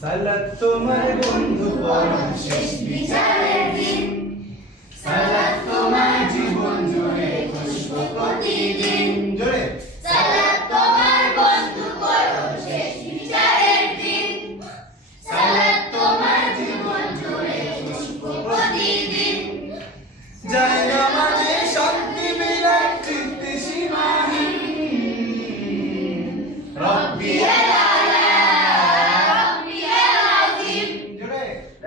সালাত তোমার বন্ধু